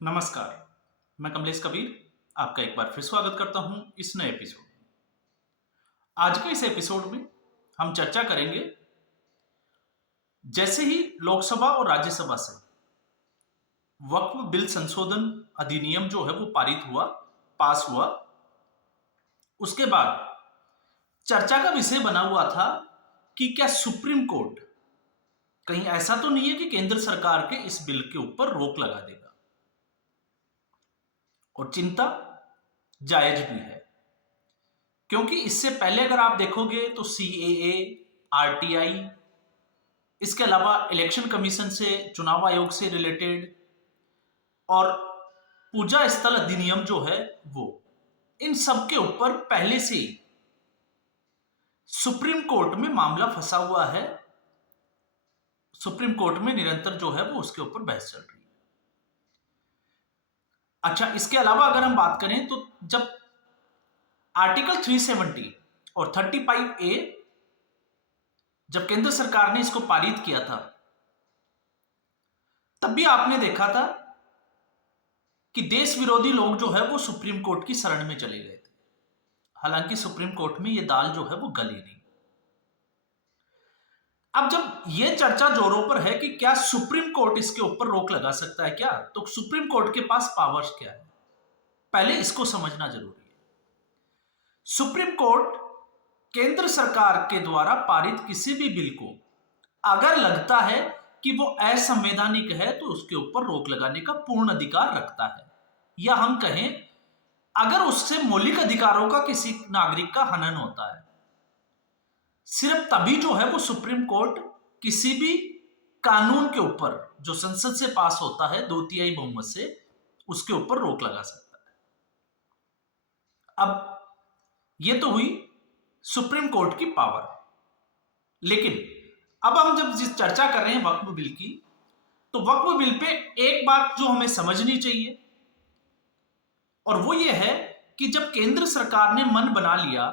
नमस्कार, मैं कमलेश कबीर आपका एक बार फिर स्वागत करता हूं इस नए एपिसोड में। आज के इस एपिसोड में हम चर्चा करेंगे जैसे ही लोकसभा और राज्यसभा से वक्फ बिल संशोधन अधिनियम जो है वो पारित हुआ, पास हुआ, उसके बाद चर्चा का विषय बना हुआ था कि क्या सुप्रीम कोर्ट कहीं ऐसा तो नहीं है कि केंद्र सरकार के इस बिल के ऊपर रोक लगा देगा। और चिंता जायज भी है, क्योंकि इससे पहले अगर आप देखोगे तो सीएए, आरटीआई, इसके अलावा इलेक्शन कमीशन से, चुनाव आयोग से रिलेटेड और पूजा स्थल अधिनियम जो है वो, इन सब के ऊपर पहले से ही सुप्रीम कोर्ट में मामला फंसा हुआ है। सुप्रीम कोर्ट में निरंतर जो है वो उसके ऊपर बहस चल रही है। अच्छा, इसके अलावा अगर हम बात करें तो जब आर्टिकल 370 और 35A जब केंद्र सरकार ने इसको पारित किया था, तब भी आपने देखा था कि देश विरोधी लोग जो है वो सुप्रीम कोर्ट की शरण में चले गए थे। हालांकि सुप्रीम कोर्ट में ये दाल जो है वो गली नहीं। अब जब ये चर्चा जोरों पर है कि क्या सुप्रीम कोर्ट इसके ऊपर रोक लगा सकता है क्या, तो सुप्रीम कोर्ट के पास पावर्स क्या है, पहले इसको समझना जरूरी है। सुप्रीम कोर्ट केंद्र सरकार के द्वारा पारित किसी भी बिल को अगर लगता है कि वो असंवैधानिक है तो उसके ऊपर रोक लगाने का पूर्ण अधिकार रखता है, या हम कहें अगर उससे मौलिक अधिकारों का किसी नागरिक का हनन होता है, सिर्फ तभी जो है वो सुप्रीम कोर्ट किसी भी कानून के ऊपर जो संसद से पास होता है 2/3 बहुमत से, उसके ऊपर रोक लगा सकता है। अब ये तो हुई सुप्रीम कोर्ट की पावर। लेकिन अब हम जब जिस चर्चा कर रहे हैं वक्फ बिल की, तो वक्फ बिल पे एक बात जो हमें समझनी चाहिए, और वो ये है कि जब केंद्र सरकार ने मन बना लिया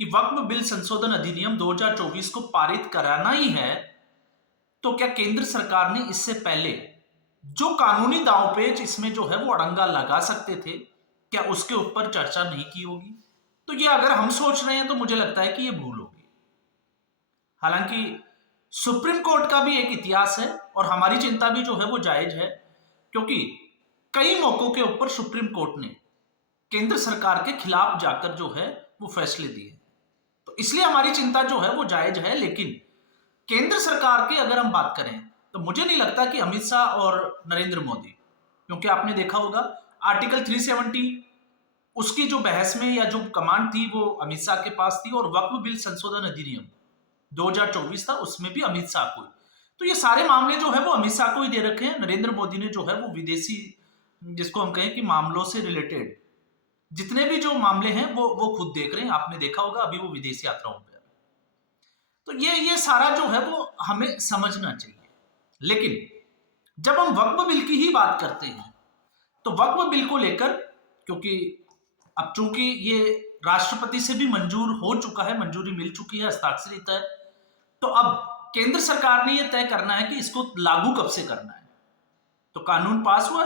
कि वक्फ बिल संशोधन अधिनियम 2024 को पारित कराना ही है, तो क्या केंद्र सरकार ने इससे पहले जो कानूनी दांवपेच इसमें जो है वो अड़ंगा लगा सकते थे, क्या उसके ऊपर चर्चा नहीं की होगी? तो ये अगर हम सोच रहे हैं तो मुझे लगता है कि ये भूल होगी। हालांकि सुप्रीम कोर्ट का भी एक इतिहास है और हमारी चिंता भी जो है वो जायज है, क्योंकि कई मौकों के ऊपर सुप्रीम कोर्ट ने केंद्र सरकार के खिलाफ जाकर जो है वो फैसले दिए। तो इसलिए हमारी चिंता जो है वो जायज है। लेकिन केंद्र सरकार की अगर हम बात करें तो मुझे नहीं लगता कि अमित शाह और नरेंद्र मोदी, क्योंकि आपने देखा होगा आर्टिकल 370 उसकी जो बहस में या जो कमांड थी वो अमित शाह के पास थी, और वक्फ बिल संशोधन अधिनियम 2024 था उसमें भी अमित शाह को। तो ये सारे मामले जो है वो अमित शाह को ही दे रखे हैं। नरेंद्र मोदी ने जो है वो विदेशी, जिसको हम कहें कि मामलों से रिलेटेड जितने भी जो मामले हैं वो खुद देख रहे हैं। आपने देखा होगा अभी वो विदेश यात्राओं पे। तो ये सारा जो है वो हमें समझना चाहिए। लेकिन जब हम वक्फ बिल की ही बात करते हैं तो वक्फ बिल को लेकर, क्योंकि अब चूंकि ये राष्ट्रपति से भी मंजूर हो चुका है, मंजूरी मिल चुकी है, हस्ताक्षरित है, तो अब केंद्र सरकार ने यह तय करना है कि इसको लागू कब से करना है। तो कानून पास हुआ,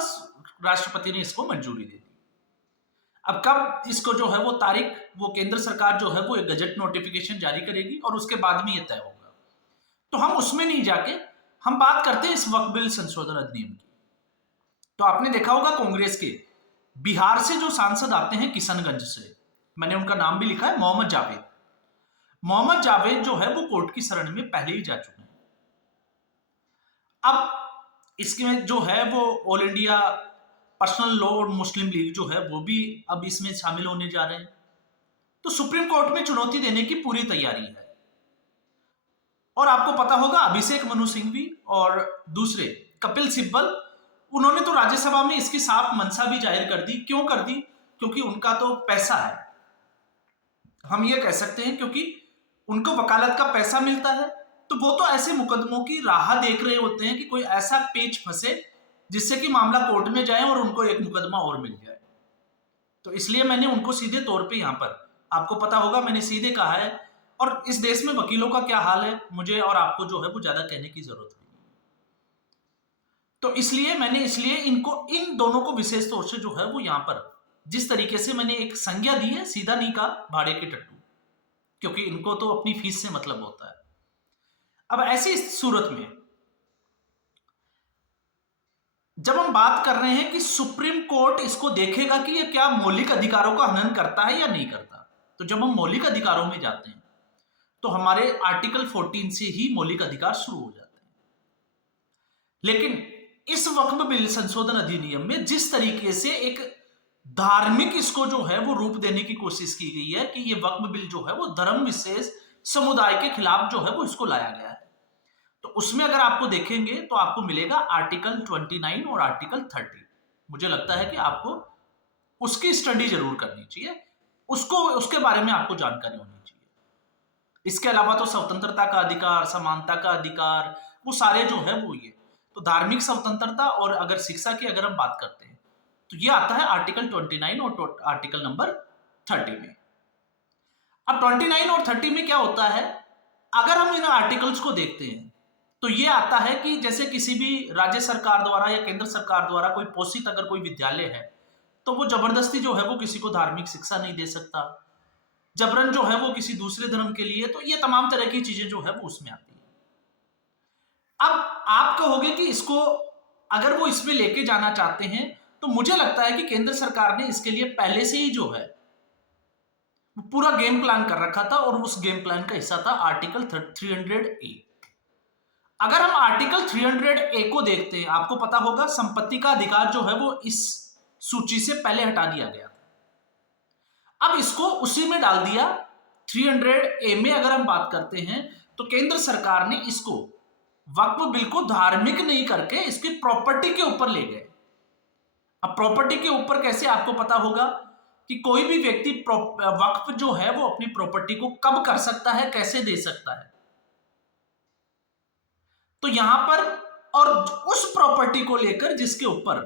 राष्ट्रपति ने इसको मंजूरी दे दी। अब कब इसको जो है वो तारीख, वो केंद्र सरकार जो है वो एक गजट नोटिफिकेशन जारी करेगी और उसके बाद में ये तय होगा। तो हम उसमें नहीं जाके हम बात करते हैं इस वक्फ बिल संशोधन अधिनियम की। तो आपने देखा होगा कांग्रेस के बिहार से जो सांसद आते हैं किशनगंज से, मैंने उनका नाम भी लिखा है, मोहम्मद जावेद। मोहम्मद जावेद जो है वो कोर्ट की शरण में पहले ही जा चुके हैं। अब इसमें जो है वो ऑल इंडिया पर्सनल लॉ और मुस्लिम लीग जो है वो भी अब इसमें शामिल होने जा रहे हैं। तो सुप्रीम कोर्ट में चुनौती देने की पूरी तैयारी है। और आपको पता होगा अभिषेक मनु सिंघवी और दूसरे कपिल सिब्बल, उन्होंने तो राज्यसभा में इसकी साफ मंशा भी जाहिर कर दी। क्यों कर दी? क्योंकि उनका तो पैसा है, हम ये कह सकते हैं, क्योंकि उनको वकालत का पैसा मिलता है। तो वो तो ऐसे मुकदमों की राह देख रहे होते हैं कि कोई ऐसा पेच फंसे जिससे कि मामला कोर्ट में जाए और उनको एक मुकदमा और मिल जाए। तो इसलिए मैंने उनको सीधे तौर पे यहां पर, आपको पता होगा मैंने सीधे कहा है, और इस देश में वकीलों का क्या हाल है मुझे और आपको जो है वो ज्यादा कहने की जरूरत नहीं। तो इसलिए इनको, इन दोनों को विशेष तौर से जो है वो यहां पर जिस तरीके से मैंने एक संज्ञा दी है, सीधा नहीं कहा भाड़े के टट्टू, क्योंकि इनको तो अपनी फीस से मतलब होता है। अब ऐसी सूरत में जब हम बात कर रहे हैं कि सुप्रीम कोर्ट इसको देखेगा कि ये क्या मौलिक अधिकारों का हनन करता है या नहीं करता, तो जब हम मौलिक अधिकारों में जाते हैं तो हमारे आर्टिकल 14 से ही मौलिक अधिकार शुरू हो जाते हैं। लेकिन इस वक्फ बिल संशोधन अधिनियम में जिस तरीके से एक धार्मिक इसको जो है वो रूप देने की कोशिश की गई है कि ये वक्फ बिल जो है वो धर्म विशेष समुदाय के खिलाफ जो है वो इसको लाया गया है, तो उसमें अगर आपको देखेंगे तो आपको मिलेगा आर्टिकल 29 और आर्टिकल 30। मुझे लगता है कि आपको उसकी स्टडी जरूर करनी चाहिए, उसके बारे में आपको जानकारी होनी चाहिए। इसके अलावा तो स्वतंत्रता का अधिकार, समानता का अधिकार, वो सारे जो है वो ये तो धार्मिक स्वतंत्रता और अगर शिक्षा की अगर हम बात करते हैं तो ये आता है आर्टिकल 29 और आर्टिकल नंबर 30 में। अब 29 और 30 में क्या होता है, अगर हम इन आर्टिकल्स को देखते हैं तो ये आता है कि जैसे किसी भी राज्य सरकार द्वारा या केंद्र सरकार द्वारा कोई पोषित अगर कोई विद्यालय है तो वो जबरदस्ती जो है वो किसी को धार्मिक शिक्षा नहीं दे सकता, जबरन जो है वो किसी दूसरे धर्म के लिए, तो ये तमाम तरह की चीजें जो है वो उसमें आती है। अब आप कहोगे कि इसको अगर वो इसमें लेके जाना चाहते हैं तो मुझे लगता है कि केंद्र सरकार ने इसके लिए पहले से ही जो है पूरा गेम प्लान कर रखा था और उस गेम प्लान का हिस्सा था आर्टिकल 300A। अगर हम आर्टिकल 300A को देखते हैं, आपको पता होगा संपत्ति का अधिकार जो है वो इस सूची से पहले हटा दिया गया था, अब इसको उसी में डाल दिया। 300A में अगर हम बात करते हैं तो केंद्र सरकार ने इसको वक्फ बिल को धार्मिक नहीं करके इसकी प्रॉपर्टी के ऊपर ले गए। अब प्रॉपर्टी के ऊपर कैसे, आपको पता होगा कि कोई भी व्यक्ति वक्फ जो है वो अपनी प्रॉपर्टी को कब कर सकता है, कैसे दे सकता है, तो यहां पर और उस प्रॉपर्टी को लेकर जिसके ऊपर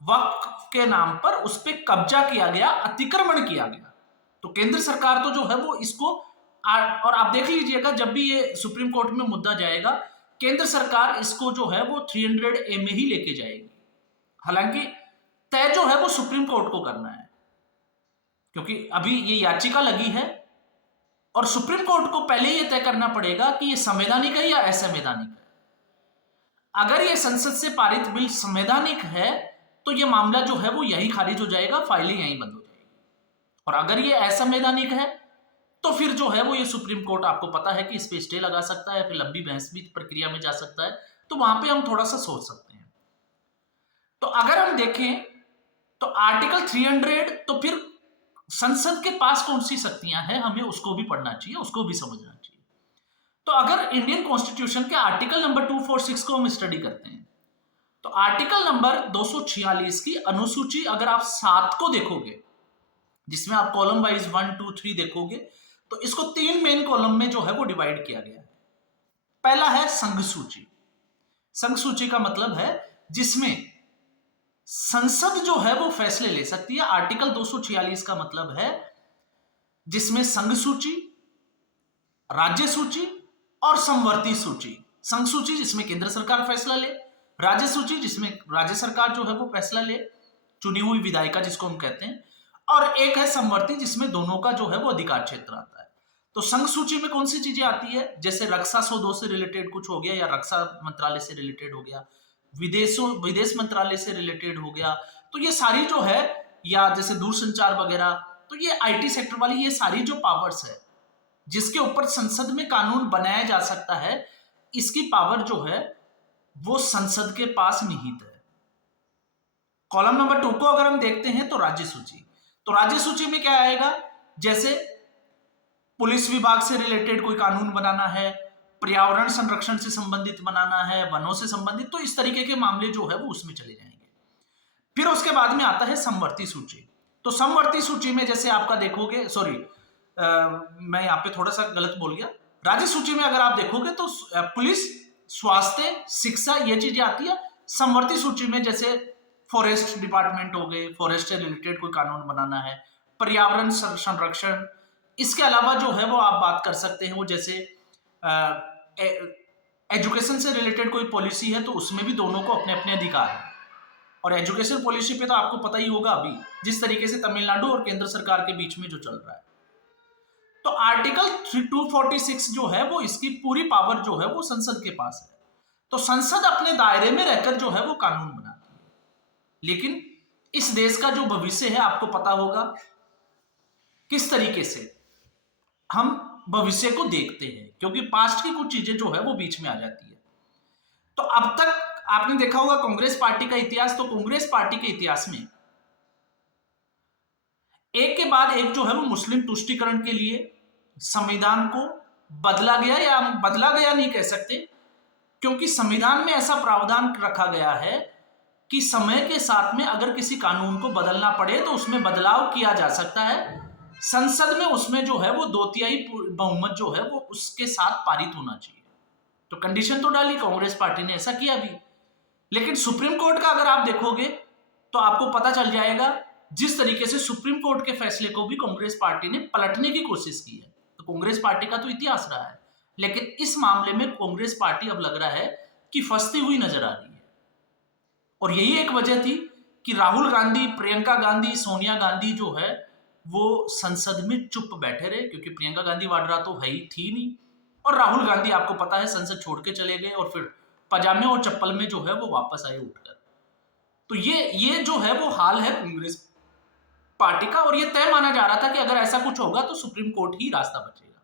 वक्फ के नाम पर उस पर कब्जा किया गया, अतिक्रमण किया गया, तो केंद्र सरकार तो जो है वो इसको और आप देख लीजिएगा जब भी ये सुप्रीम कोर्ट में मुद्दा जाएगा केंद्र सरकार इसको जो है वो 300A में ही लेके जाएगी। हालांकि तय जो है वो सुप्रीम कोर्ट को करना है, क्योंकि अभी ये याचिका लगी है और सुप्रीम कोर्ट को पहले ये तय करना पड़ेगा कि ये संवैधानिक है या असंवैधानिक है। अगर ये संसद से पारित बिल संवैधानिक है तो ये मामला जो है वो यही खारिज हो जाएगा, फाइलें यहीं बंद हो जाएगी, और अगर ये असंवैधानिक है तो फिर जो है वो ये सुप्रीम कोर्ट, आपको पता है कि इस पे स्टे लगा सकता है, फिर लंबी बहस भी प्रक्रिया में जा सकता है, तो वहां पे हम थोड़ा सा सोच सकते हैं। तो अगर हम देखें तो आर्टिकल 300, तो फिर संसद के पास कौन सी शक्तियां हैं, हमें उसको भी पढ़ना चाहिए, उसको भी समझना चाहिए। तो अगर इंडियन कॉन्स्टिट्यूशन के आर्टिकल नंबर 246 को हम स्टडी करते हैं तो आर्टिकल नंबर 246 की अनुसूची अगर आप 7 को देखोगे, जिसमें आप कॉलम वाइज 1 2 3 देखोगे, तो इसको 3 मेन कॉलम में जो है वो डिवाइड किया गया है। पहला है संघ सूची। संघ सूची का मतलब है जिसमें संसद जो है वो फैसले ले सकती है। आर्टिकल 246 का मतलब है जिसमें संघ सूची, राज्य सूची और समवर्ती सूची। संघ सूची जिसमें केंद्र सरकार फैसला ले, राज्य सूची जिसमें राज्य सरकार जो है वो फैसला ले, चुनी हुई विधायिका जिसको हम कहते हैं, और एक है समवर्ती जिसमें दोनों का जो है वो अधिकार क्षेत्र आता है। तो संघ सूची में कौन सी चीजें आती है, जैसे रक्षा सौदों से रिलेटेड कुछ हो गया या रक्षा मंत्रालय से रिलेटेड हो गया, विदेश मंत्रालय से रिलेटेड हो गया, तो ये सारी जो है, या जैसे दूरसंचार वगैरह, तो ये आईटी सेक्टर वाली ये सारी जो पावर्स है जिसके ऊपर संसद में कानून बनाया जा सकता है, इसकी पावर जो है वो संसद के पास निहित है। कॉलम नंबर 2 को अगर हम देखते हैं तो राज्य सूची, तो राज्य सूची में क्या आएगा, जैसे पुलिस विभाग से रिलेटेड कोई कानून बनाना है, पर्यावरण संरक्षण से संबंधित बनाना है, वनों से संबंधित, तो इस तरीके के मामले जो है वो उसमें चले जाएंगे। फिर उसके बाद में आता है समवर्ती सूची। तो समवर्ती सूची में जैसे आपका देखोगे, मैं यहाँ पे थोड़ा सा गलत बोल गया, राज्य सूची में अगर आप देखोगे तो पुलिस, स्वास्थ्य, शिक्षा, ये चीजें आती है। समवर्ती सूची में जैसे फॉरेस्ट डिपार्टमेंट हो गए, फॉरेस्ट से रिलेटेड कोई कानून बनाना है, पर्यावरण संरक्षण, इसके अलावा जो है वो आप बात कर सकते हैं वो जैसे एजुकेशन से रिलेटेड कोई पॉलिसी है तो उसमें भी दोनों को अपने अपने अधिकार हैं। और एजुकेशन पॉलिसी पे तो आपको पता ही होगा अभी जिस तरीके से तमिलनाडु और केंद्र सरकार के बीच में जो चल रहा है। तो आर्टिकल 246 जो है वो इसकी पूरी पावर जो है वो संसद के पास है। तो संसद अपने दायरे में रहकर जो है वो कानून बनाती है। लेकिन इस देश का जो भविष्य है आपको पता होगा किस तरीके से हम भविष्य को देखते हैं, क्योंकि पास्ट की कुछ चीजें जो है वो बीच में आ जाती है। तो अब तक आपने देखा होगा कांग्रेस पार्टी का इतिहास, तो कांग्रेस पार्टी के इतिहास में एक के बाद एक जो है वो मुस्लिम तुष्टीकरण के लिए संविधान को बदला गया, या बदला गया नहीं कह सकते, क्योंकि संविधान में ऐसा प्रावधान रखा गया है कि समय के साथ में अगर किसी कानून को बदलना पड़े तो उसमें बदलाव किया जा सकता है। संसद में उसमें जो है वो 2/3 बहुमत जो है वो उसके साथ पारित होना चाहिए। तो कंडीशन तो डाली, कांग्रेस पार्टी ने ऐसा किया भी। लेकिन सुप्रीम कोर्ट का अगर आप देखोगे तो आपको पता चल जाएगा जिस तरीके से सुप्रीम कोर्ट के फैसले को भी कांग्रेस पार्टी ने पलटने की कोशिश की है। तो कांग्रेस पार्टी का तो इतिहास रहा है, लेकिन इस मामले में कांग्रेस पार्टी अब लग रहा है कि फंसती हुई नजर आ रही है। और यही एक वजह थी कि राहुल गांधी, प्रियंका गांधी, सोनिया गांधी जो है वो संसद में चुप बैठे रहे, क्योंकि प्रियंका गांधी वाड्रा तो है ही थी नहीं, और राहुल गांधी आपको पता है संसद छोड़ के चले गए और फिर पजामे और चप्पल में जो है वो वापस आए उठकर। तो ये जो है वो हाल है कांग्रेस पार्टी का, और ये तय माना जा रहा था कि अगर ऐसा कुछ होगा तो सुप्रीम कोर्ट ही रास्ता बचेगा।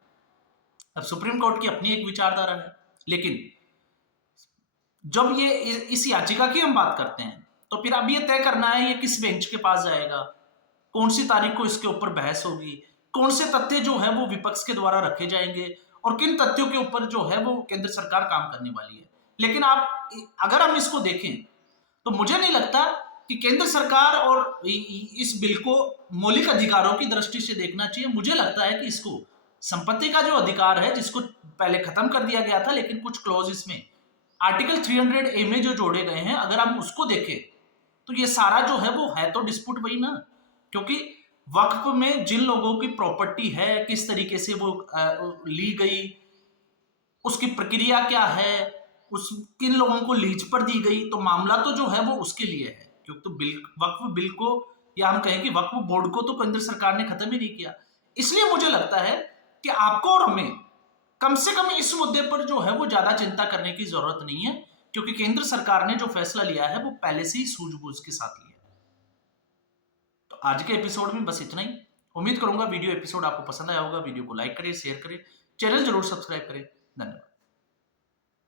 अब सुप्रीम कोर्ट की अपनी एक विचारधारा है, लेकिन जब ये इस याचिका की हम बात करते हैं तो फिर अब ये तय करना है ये किस बेंच के पास जाएगा, कौन सी तारीख को इसके ऊपर बहस होगी, कौन से तथ्य जो है वो विपक्ष के द्वारा रखे जाएंगे और किन तथ्यों के ऊपर जो है वो केंद्र सरकार काम करने वाली है। लेकिन आप अगर हम इसको देखें तो मुझे नहीं लगता कि केंद्र सरकार और इस बिल को मौलिक अधिकारों की दृष्टि से देखना चाहिए। मुझे लगता है कि इसको संपत्ति का जो अधिकार है जिसको पहले खत्म कर दिया गया था, लेकिन कुछ क्लॉज इसमें आर्टिकल 300A में जो जोड़े गए हैं, अगर हम उसको देखें तो ये सारा जो है वो है तो डिस्प्यूट वही ना, क्योंकि वक्फ में जिन लोगों की प्रॉपर्टी है, किस तरीके से वो ली गई, उसकी प्रक्रिया क्या है, उस किन लोगों को लीज पर दी गई, तो मामला तो जो है वो उसके लिए है। क्योंकि तो बिल, वक्फ बिल को, या हम कहें कि वक्फ बोर्ड को तो केंद्र सरकार ने खत्म ही नहीं किया। इसलिए मुझे लगता है कि आपको और हमें कम से कम इस मुद्दे पर जो है वो ज्यादा चिंता करने की जरूरत नहीं है, क्योंकि केंद्र सरकार ने जो फैसला लिया है वो पहले से ही सूझबूझ के साथ लिया है। तो आज के एपिसोड में बस इतना ही। उम्मीद करूंगा वीडियो एपिसोड आपको पसंद आया होगा। वीडियो को लाइक करें, शेयर करें, चैनल जरूर सब्सक्राइब करें। धन्यवाद।